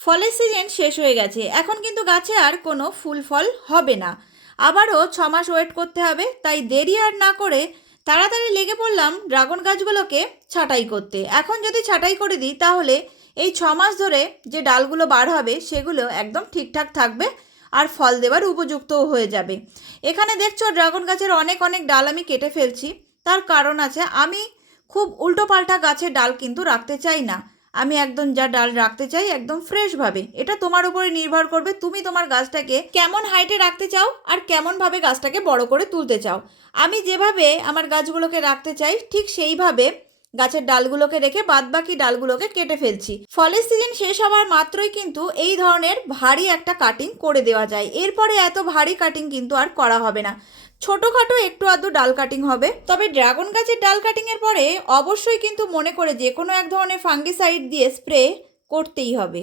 ফলের সিজন শেষ হয়ে গেছে, এখন কিন্তু গাছে আর কোনো ফুল ফল হবে না। আবারও 6 মাস ওয়েট করতে হবে, তাই দেরি আর না করে তাড়াতাড়ি লেগে পড়লাম ড্রাগন গাছগুলোকে ছাঁটাই করতে। এখন যদি ছাঁটাই করে দিই তাহলে এই 6 মাস ধরে যে ডালগুলো বার হবে সেগুলো একদম ঠিকঠাক থাকবে আর ফল দেওয়ার উপযুক্তও হয়ে যাবে। এখানে দেখছো ড্রাগন গাছের অনেক অনেক ডাল আমি কেটে ফেলছি। তার কারণ আছে, আমি খুব উল্টোপাল্টা গাছের ডাল কিন্তু রাখতে চাই না। আমি একদম যা ডাল রাখতে চাই একদম ফ্রেশভাবে। এটা তোমার উপরে নির্ভর করবে, তুমি তোমার গাছটাকে কেমন হাইটে রাখতে চাও আর কেমনভাবে গাছটাকে বড় করে তুলতে চাও। আমি যেভাবে আমার গাছগুলোকে রাখতে চাই ঠিক সেইভাবে গাছের ডালগুলোকে রেখে বাদবাকি ডালগুলোকে কেটে ফেলছি। ফলের সিজন শেষ হওয়ার মাত্রই কিন্তু এই ধরনের ভারী একটা কাটিং করে দেওয়া যায়। এরপরে এত ভারী কাটিং কিন্তু আর করা হবে না, ছোটোখাটো একটু আধটু ডাল কাটিং হবে। তবে ড্রাগন গাছের ডাল কাটিংয়ের পরে অবশ্যই কিন্তু মনে করে যে কোনো এক ধরনের ফাঙ্গিসাইড দিয়ে স্প্রে করতেই হবে।